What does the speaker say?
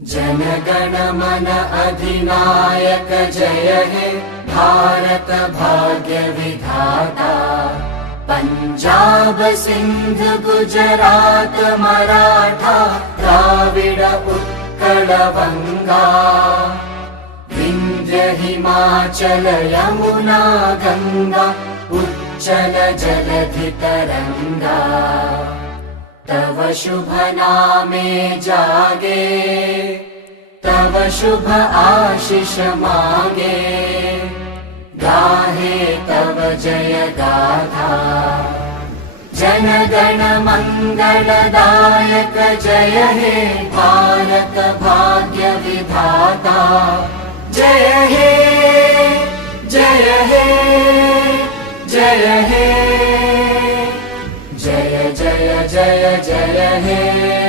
जनगण मन अधिनायक जय हे भारत भाग्य विधाता। पंजाब सिंध गुजरात मराठा द्राविड उत्कल बंगा। विंध्य हिमाचल यमुना गंगा उच्चल जलधि तरंगा। तव शुभ नामे जागे तव शुभ आशीष मागे। गाहे तव जय गाथा जनगण मंगलदायक जय हे भारत भाग्य विधाता। जय हे जय हे जय हे जय जय जय जय हे।